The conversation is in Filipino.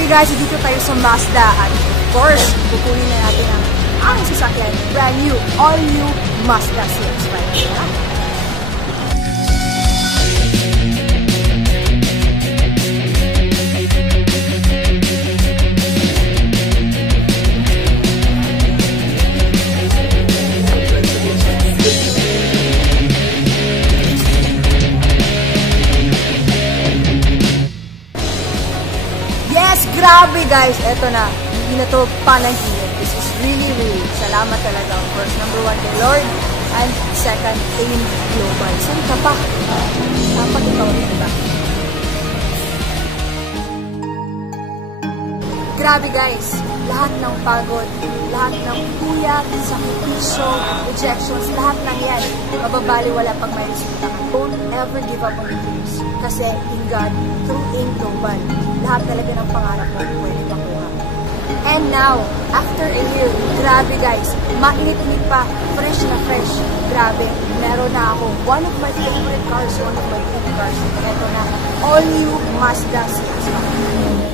Okay guys, dito tayo sa Mazda at of course, kukunin na natin ang sasakyan. Brand new, all new Mazda CX-5. Grabe guys, eto na. Hindi na to panaginip. This is really, salamat talaga. Of course, number 1 kay Lord. And second, AIM Global. Saan ka pa? Dapat ikaw rin, diba? Grabe guys, lahat ng pagod, lahat ng puyat, sakripisyo, rejections, lahat ng yan, mababaliwala pag may resulta. Don't ever give up on your dreams. Kasi in God, through AIM Global, lahat talaga ng pangarap mo pwede makuha. And now, after a year, grabe guys, mainit-init pa, fresh na fresh. Grabe, meron na ako. One of my favorite cars, one of my dream cars. Ito na, all new Mazda CX-5.